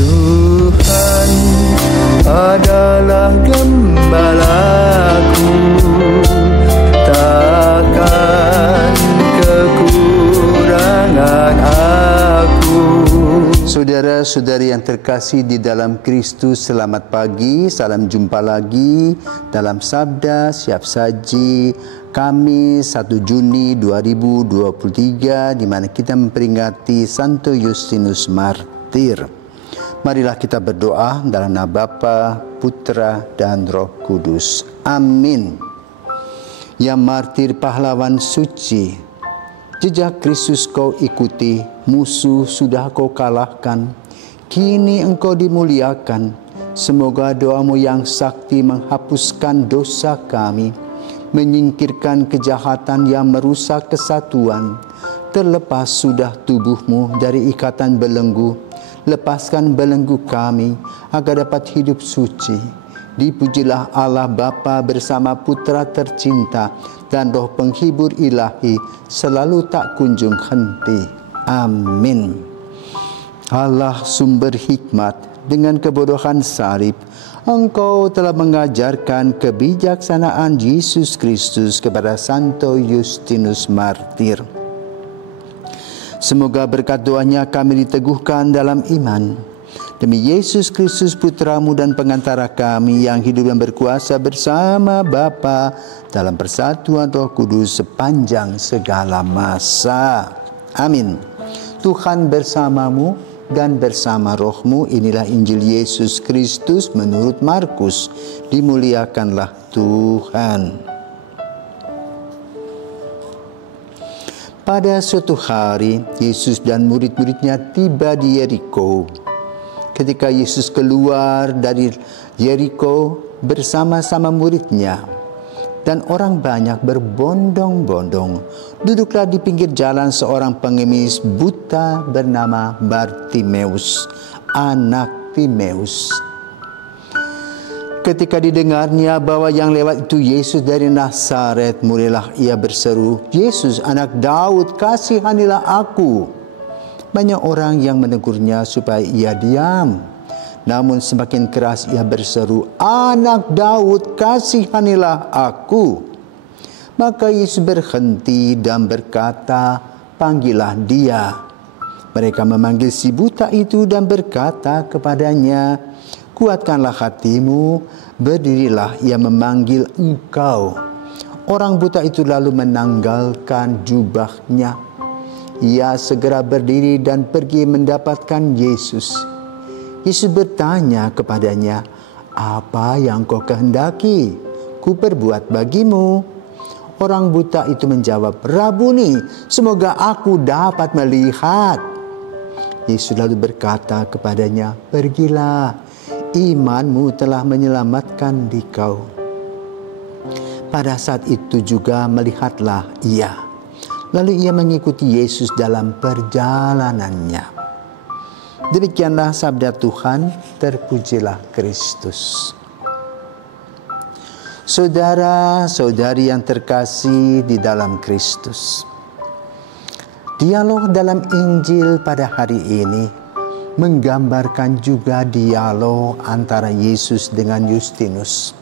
Tuhan adalah gembalaku, takkan kekurangan aku. Saudara-saudari yang terkasih di dalam Kristus, selamat pagi, salam jumpa lagi dalam Sabda Siap Saji Kamis 1 Juni 2023, di mana kita memperingati Santo Justinus Martir. Marilah kita berdoa dalam nama Bapa, Putra, dan Roh Kudus. Amin. Ya martir pahlawan suci, jejak Kristus kau ikuti, musuh sudah kau kalahkan, kini engkau dimuliakan. Semoga doamu yang sakti menghapuskan dosa kami, menyingkirkan kejahatan yang merusak kesatuan. Terlepas sudah tubuhmu dari ikatan belenggu, lepaskan belenggu kami agar dapat hidup suci. Dipujilah Allah Bapa bersama Putra tercinta dan Roh penghibur ilahi, selalu tak kunjung henti. Amin. Allah sumber hikmat, dengan kebodohan salib Engkau telah mengajarkan kebijaksanaan Yesus Kristus kepada Santo Justinus Martir. Semoga berkat doanya kami diteguhkan dalam iman. Demi Yesus Kristus Putramu dan pengantara kami yang hidup dan berkuasa bersama Bapa dalam persatuan Roh Kudus sepanjang segala masa. Amin. Tuhan bersamamu dan bersama rohmu. Inilah Injil Yesus Kristus menurut Markus. Dimuliakanlah Tuhan. Pada suatu hari, Yesus dan murid-muridnya tiba di Yeriko. Ketika Yesus keluar dari Yeriko bersama-sama muridnya, dan orang banyak berbondong-bondong, duduklah di pinggir jalan seorang pengemis buta bernama Bartimeus, anak Timeus. Ketika didengarnya bahwa yang lewat itu Yesus dari Nazaret, mulailah ia berseru, "Yesus, anak Daud, kasihanilah aku." Banyak orang yang menegurnya supaya ia diam. Namun semakin keras ia berseru, "Anak Daud, kasihanilah aku." Maka Yesus berhenti dan berkata, "Panggillah dia." Mereka memanggil si buta itu dan berkata kepadanya, "Kuatkanlah hatimu, berdirilah, ia memanggil engkau." Orang buta itu lalu menanggalkan jubahnya. Ia segera berdiri dan pergi mendapatkan Yesus. Yesus bertanya kepadanya, "Apa yang kau kehendaki ku perbuat bagimu?" Orang buta itu menjawab, "Rabuni, semoga aku dapat melihat." Yesus lalu berkata kepadanya, "Pergilah, imanmu telah menyelamatkan dikau." Pada saat itu juga melihatlah ia. Lalu ia mengikuti Yesus dalam perjalanannya. Demikianlah sabda Tuhan, terpujilah Kristus. Saudara-saudari yang terkasih di dalam Kristus, dialog dalam Injil pada hari ini menggambarkan juga dialog antara Yesus dengan Justinus.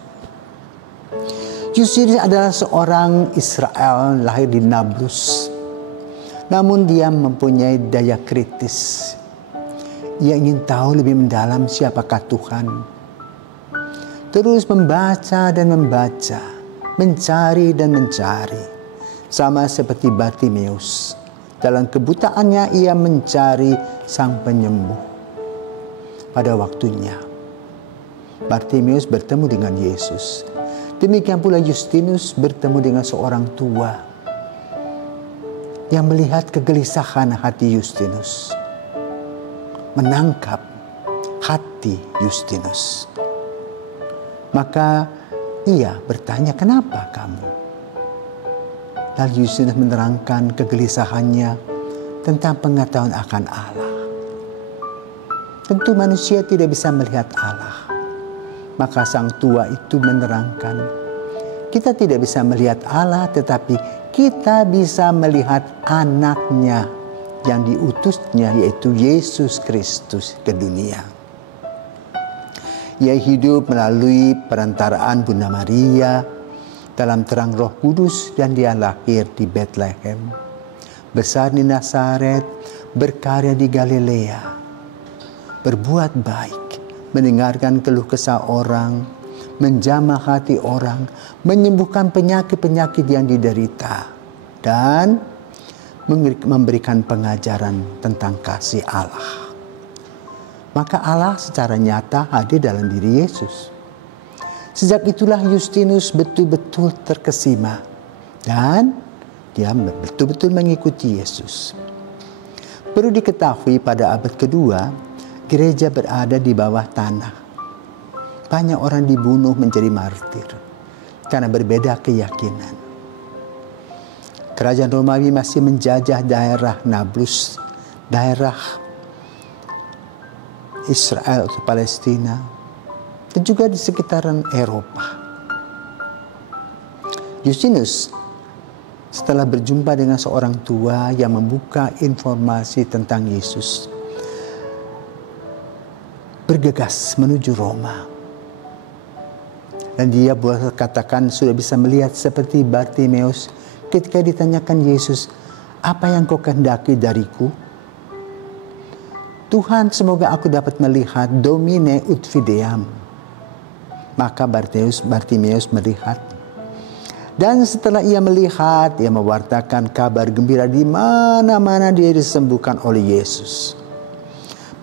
Justinus adalah seorang Israel lahir di Nablus. Namun dia mempunyai daya kritis. Ia ingin tahu lebih mendalam siapakah Tuhan. Terus membaca dan membaca, mencari dan mencari. Sama seperti Bartimeus. Dalam kebutaannya ia mencari sang penyembuh. Pada waktunya, Bartimeus bertemu dengan Yesus. Demikian pula Justinus bertemu dengan seorang tua yang melihat kegelisahan hati Justinus, menangkap hati Justinus. Maka ia bertanya, "Kenapa kamu?" Lalu Justinus menerangkan kegelisahannya tentang pengetahuan akan Allah. Tentu manusia tidak bisa melihat Allah. Maka sang tua itu menerangkan, kita tidak bisa melihat Allah, tetapi kita bisa melihat anaknya yang diutusnya, yaitu Yesus Kristus ke dunia. Ia hidup melalui perantaraan Bunda Maria dalam terang Roh Kudus dan dia lahir di Bethlehem. Besar di Nazaret, berkarya di Galilea, berbuat baik, mendengarkan keluh kesah orang, menjamah hati orang, menyembuhkan penyakit-penyakit yang diderita, dan memberikan pengajaran tentang kasih Allah. Maka Allah secara nyata hadir dalam diri Yesus. Sejak itulah Justinus betul-betul terkesima dan dia betul-betul mengikuti Yesus. Perlu diketahui pada abad kedua, gereja berada di bawah tanah. Banyak orang dibunuh menjadi martir karena berbeda keyakinan. Kerajaan Romawi masih menjajah daerah Nablus, daerah Israel atau Palestina, dan juga di sekitaran Eropa. Justinus setelah berjumpa dengan seorang tua yang membuka informasi tentang Yesus, bergegas menuju Roma. Dan dia boleh katakan sudah bisa melihat seperti Bartimeus ketika ditanyakan Yesus, "Apa yang kau kehendaki dariku?" "Tuhan, semoga aku dapat melihat, Domine ut videam." Maka Bartimeus melihat. Dan setelah ia melihat, ia mewartakan kabar gembira di mana-mana dia disembuhkan oleh Yesus.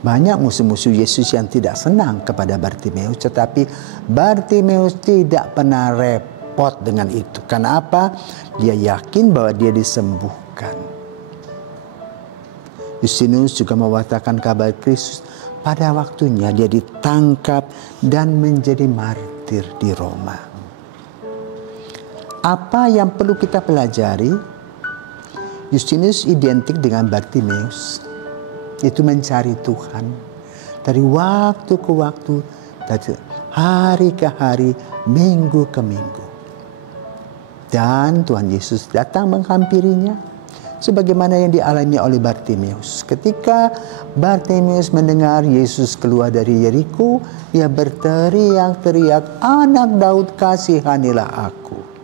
Banyak musuh-musuh Yesus yang tidak senang kepada Bartimeus, tetapi Bartimeus tidak pernah repot dengan itu. Karena apa? Dia yakin bahwa dia disembuhkan. Justinus juga mewartakan kabar Kristus. Pada waktunya dia ditangkap dan menjadi martir di Roma. Apa yang perlu kita pelajari? Justinus identik dengan Bartimeus, itu mencari Tuhan dari waktu ke waktu, dari hari ke hari, minggu ke minggu. Dan Tuhan Yesus datang menghampirinya sebagaimana yang dialami oleh Bartimeus. Ketika Bartimeus mendengar Yesus keluar dari Yeriko, ia berteriak-teriak, "Anak Daud, kasihanilah aku."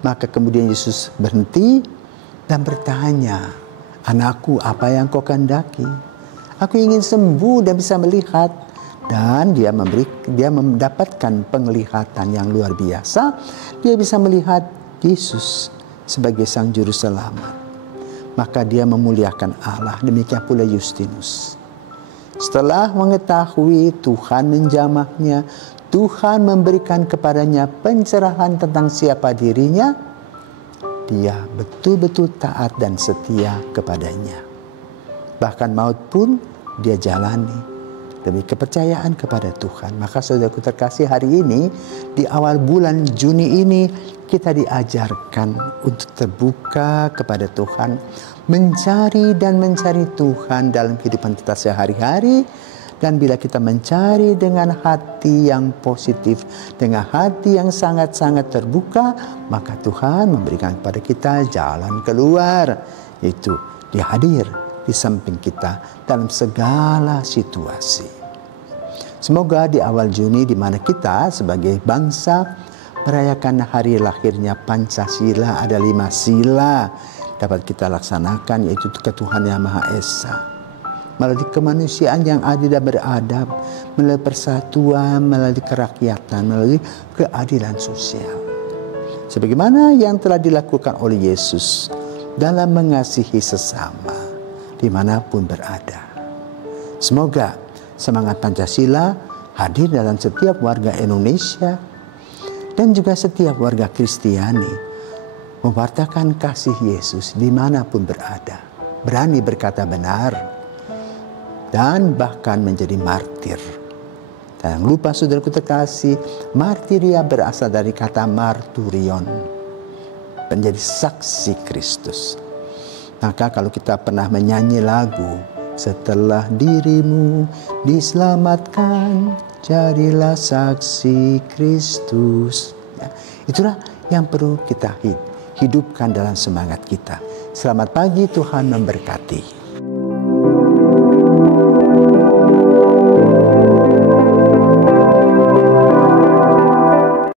Maka kemudian Yesus berhenti dan bertanya, "Anakku, apa yang kau kehendaki?" "Aku ingin sembuh dan bisa melihat." Dan dia mendapatkan penglihatan yang luar biasa. Dia bisa melihat Yesus sebagai Sang Juru Selamat. Maka dia memuliakan Allah. Demikian pula Justinus. Setelah mengetahui Tuhan menjamahnya, Tuhan memberikan kepadanya pencerahan tentang siapa dirinya, dia betul-betul taat dan setia kepadanya. Bahkan maut pun dia jalani demi kepercayaan kepada Tuhan. Maka saudaraku terkasih, hari ini di awal bulan Juni ini kita diajarkan untuk terbuka kepada Tuhan, mencari Tuhan dalam kehidupan kita sehari-hari. Dan bila kita mencari dengan hati yang positif, dengan hati yang sangat-sangat terbuka, maka Tuhan memberikan kepada kita jalan keluar, yaitu Dia hadir di samping kita dalam segala situasi. Semoga di awal Juni, di mana kita sebagai bangsa merayakan hari lahirnya Pancasila, ada 5 sila dapat kita laksanakan, yaitu ketuhanan yang Maha Esa, melalui kemanusiaan yang adil dan beradab, melalui persatuan, melalui kerakyatan, melalui keadilan sosial. Sebagaimana yang telah dilakukan oleh Yesus dalam mengasihi sesama dimanapun berada. Semoga semangat Pancasila hadir dalam setiap warga Indonesia dan juga setiap warga Kristiani, mewartakan kasih Yesus dimanapun berada, berani berkata benar, dan bahkan menjadi martir. Jangan lupa saudaraku terkasih, martiria berasal dari kata marturion, menjadi saksi Kristus. Maka kalau kita pernah menyanyi lagu, "Setelah dirimu diselamatkan, jadilah saksi Kristus." Ya, itulah yang perlu kita hidupkan dalam semangat kita. Selamat pagi, Tuhan memberkati.